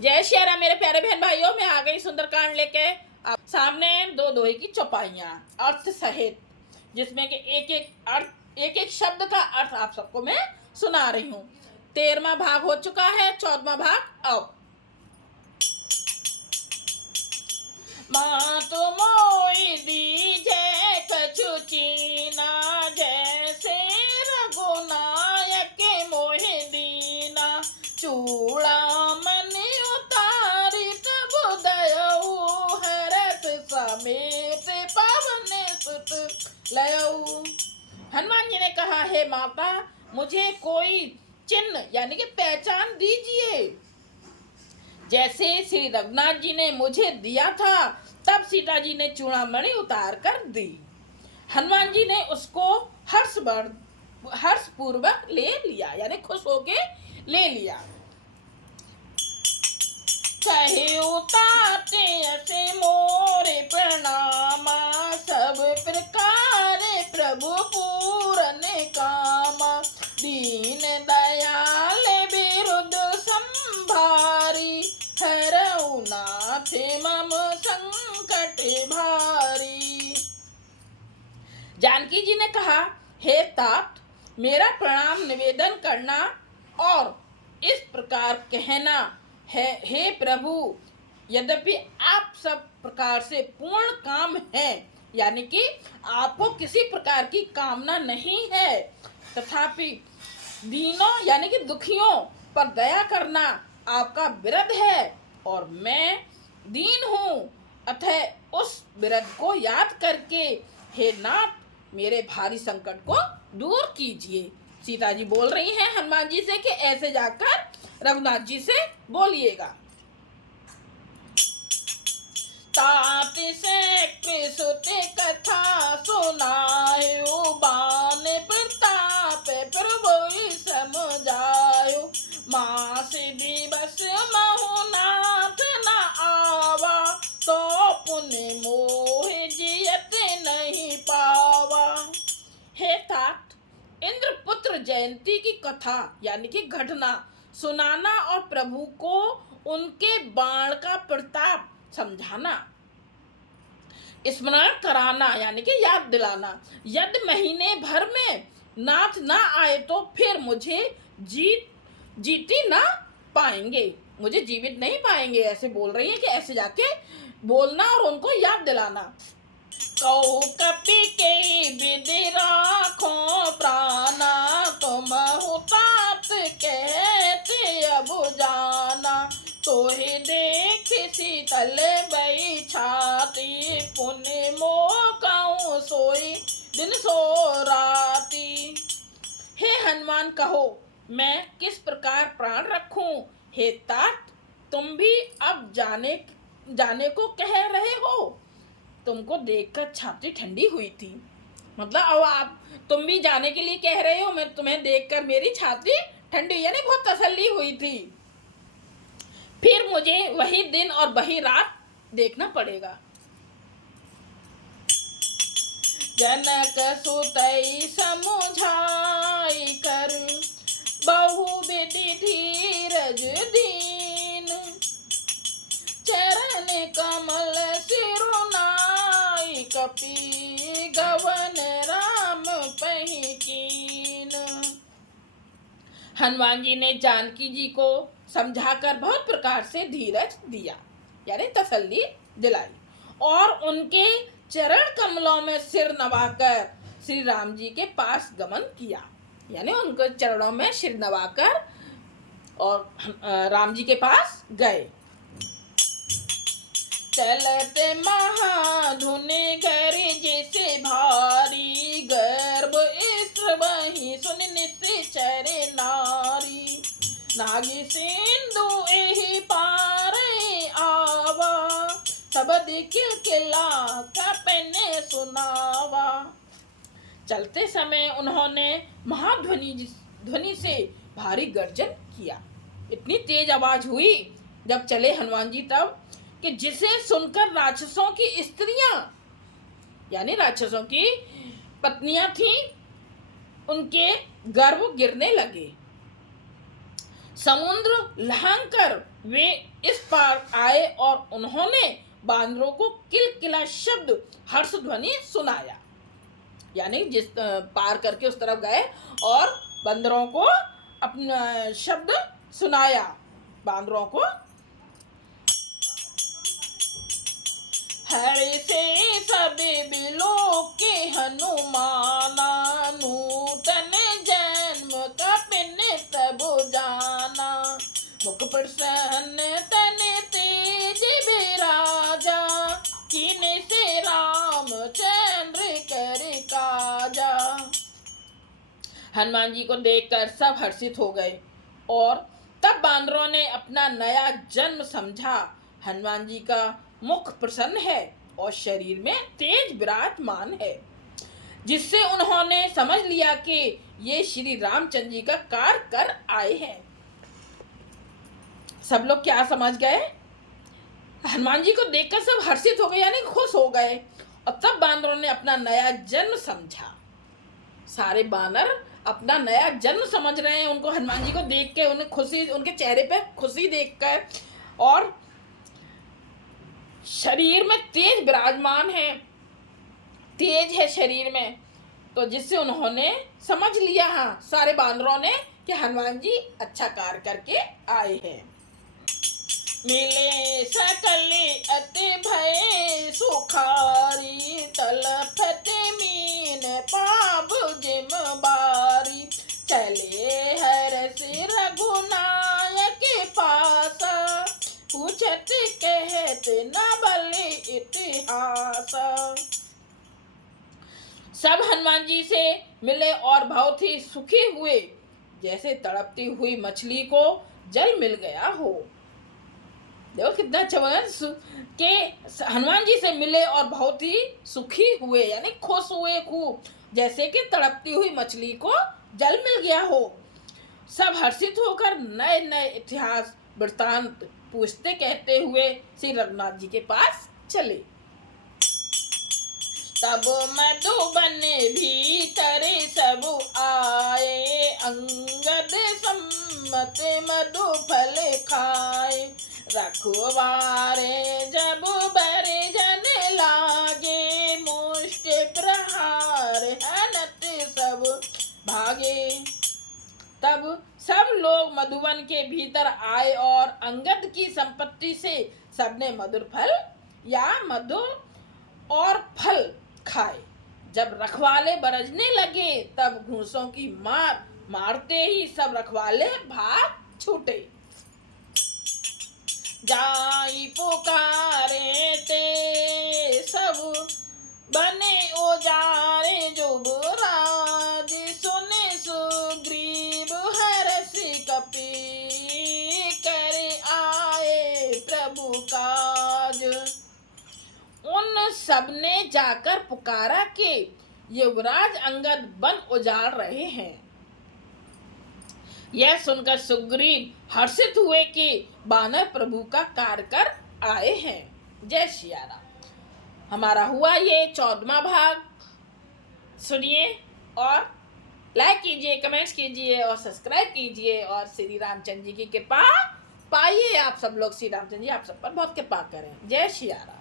जय श्री राम मेरे प्यारे बहन भाइयों, मैं आ गई सुंदरकांड लेके आप सामने। दो दोहे की चौपाइयाँ अर्थ सहित, जिसमें कि एक एक शब्द का अर्थ आप सबको मैं सुना रही हूँ। 13वां भाग हो चुका है, 14वां भाग अब। माँ तो मोई दीजे कछु चीना, जैसे रघुनायक मोहि दीना। चूड़ा मन उतारी तब दयऊ, हरस समेत पवन सुत लयऊ। हनुमान जी ने कहा, हे माता, मुझे कोई चिन्ह यानी कि पहचान दीजिए। जैसे श्री रघुनाथ जी ने मुझे दिया था, तब सीता जी ने चूड़ामणि उतार कर दी। हनुमान जी ने उसको हर्ष पूर्वक ले लिया, यानी खुश होके ले लिया। कहे उतारते ऐसे मोरे प्रणामा, सब प्रकार प्रभु पूरन कामा। दीन दयाल बिरुद संभारी, हरऊ नाथ मम संकट भारी। जानकी जी ने कहा, हे तात, मेरा प्रणाम निवेदन करना और इस प्रकार कहना है, हे प्रभु, यद्यपि आप सब प्रकार से पूर्ण काम है, यानी कि आपको किसी प्रकार की कामना नहीं है, तथापि दीनों यानी कि दुखियों पर दया करना आपका विरध है और मैं दीन हूँ। अतः उस विरध को याद करके हे नाथ, मेरे भारी संकट को दूर कीजिए। सीता जी बोल रही हैं हनुमान जी से कि ऐसे जाकर रघुनाथ जी से बोलिएगा। तात से सुते कथा सुनायो, बान प्रताप प्रभु समझायो। मास दिवस महुनाथ न आवा, तो पुण्य मोह जियत नहीं पावा। हे तात, इंद्रपुत्र जयंती की कथा यानी कि घटना सुनाना और प्रभु को उनके बाण का प्रताप समझाना, स्मरण कराना यानी कि याद दिलाना। यदि महीने भर में नाथ ना आए तो फिर मुझे जीती ना पाएंगे, मुझे जीवित नहीं पाएंगे। ऐसे बोल रही है कि ऐसे जाके बोलना और उनको याद दिलाना। कौ कपि के विधि राखो प्राणा, तुम हुतात कहते अब जाना। तो ही देख शीतल बई छाती, पुण्य मोह सोई दिन सो राती। हे हनुमान, कहो मैं किस प्रकार प्राण रखूं। हे तात, तुम भी अब जाने को कह रहे हो। तुमको देखकर छाती ठंडी हुई थी, मतलब अब तुम भी जाने के लिए कह रहे हो। मैं तुम्हें देखकर मेरी छाती ठंडी यानी बहुत तसल्ली हुई थी। फिर मुझे वही दिन और वही रात देखना पड़ेगा। जनक सुतई समुझाई कर, बहु विधि धीरज दीन। चरण कमल सिरुनाई, कपि गवन राम पहि कीन। हनुमान जी ने जानकी जी को समझाकर बहुत प्रकार से धीरज दिया यानी तसल्ली दिलाई और उनके चरण कमलों में सिर नवाकर श्री राम जी के पास गमन किया, यानी उनके चरणों में सिर नवाकर और राम जी के पास गए। चलते महाधुनि घर जैसे भारी, गर्भ इष्ट वही सुन निश्चर नारी। नागी सिंधु एहि पार आवा, शब्द किलकिला कपने सुनावा। चलते समय उन्होंने महाध्वनि से भारी गर्जन किया। इतनी तेज आवाज हुई जब चले हनुमान जी तब कि जिसे सुनकर राक्षसों की स्त्रियां यानी राक्षसों की पत्नियां थीं, उनके गर्भ गिरने लगे। समुद्र लहंकर वे इस पार आए और उन्होंने बांदरों को किलकिला शब्द हर्ष ध्वनि सुनाया। यानी जिस पार करके उस तरफ गए और बंदरों को अपना शब्द सुनाया, बांदरों को। हरि से सभी बिलो के हनुमाना, नूतन जन्म कपिन प्रभु जाना। मुख प्रसन्न तन तेज विराजा, कीन्ह से रामचंद्र कर काजा। हनुमान जी को देखकर सब हर्षित हो गए और तब बांदरों ने अपना नया जन्म समझा। हनुमान जी का मुख प्रसन्न है और शरीर में तेज विराजमान है, जिससे उन्होंने समझ लिया कि ये श्री रामचंद्र जी का कार्य कर आए हैं। सब लोग क्या समझ गए? हनुमान जी को देखकर सब हर्षित हो गए, यानी खुश हो गए। और तब बांदरों ने अपना नया जन्म समझा। सारे बानर अपना नया जन्म समझ रहे हैं, उनको हनुमान जी को देख के उन्हें खुशी, उनके चेहरे पे खुशी देखकर, और शरीर में तेज विराजमान है, तेज है शरीर में, तो जिससे उन्होंने समझ लिया, हाँ सारे बानरों ने, कि हनुमान जी अच्छा कार्य करके आए हैं। मिले सकल अति भय सुखारी, तलफत मीन पाप जिम बारी। चले हरस रघुनायक पासा, पूछत कहत न बलि इतिहास। सब हनुमान जी से मिले और बहुत ही सुखी हुए, जैसे तड़पती हुई मछली को जल मिल गया हो। देखो कितना अच्छा बना कि हनुमान जी से मिले और बहुत ही सुखी हुए, यानी खुश हुए खूब, जैसे कि तड़पती हुई मछली को जल मिल गया हो। सब हर्षित होकर नए नए इतिहास वृत्तांत पूछते कहते हुए श्री रघुनाथ जी के पास चले। तब मधुबन भीतर सब आए, अंगद सम्मत मधु फल खाए। रखवारे जब बरजन लागे, मुष्ट प्रहार हनत सब भागे। तब सब लोग मधुवन के भीतर आए और अंगद की संपत्ति से सबने मधुर फल या मधु और फल खाए। जब रखवाले बरजने लगे तब घूंसों की मार मारते ही सब रखवाले भाग छूटे। जाई पुकारे ते सब बने उजारे, जुबराज सुने सुग्रीव हर्ष कपि कर आए प्रभु काज। उन सबने जाकर पुकारा कि युवराज अंगद वन उजाड़ रहे हैं। यह सुनकर सुग्रीव हर्षित हुए कि बानर प्रभु का कार्य कर आए हैं। जय सिया राम। हमारा हुआ ये 14वां भाग। सुनिए और लाइक कीजिए, कमेंट्स कीजिए और सब्सक्राइब कीजिए, और श्री रामचंद्र जी की कृपा पाइए। आप सब लोग, श्री रामचंद्र जी आप सब पर बहुत कृपा करें। जय सिया राम।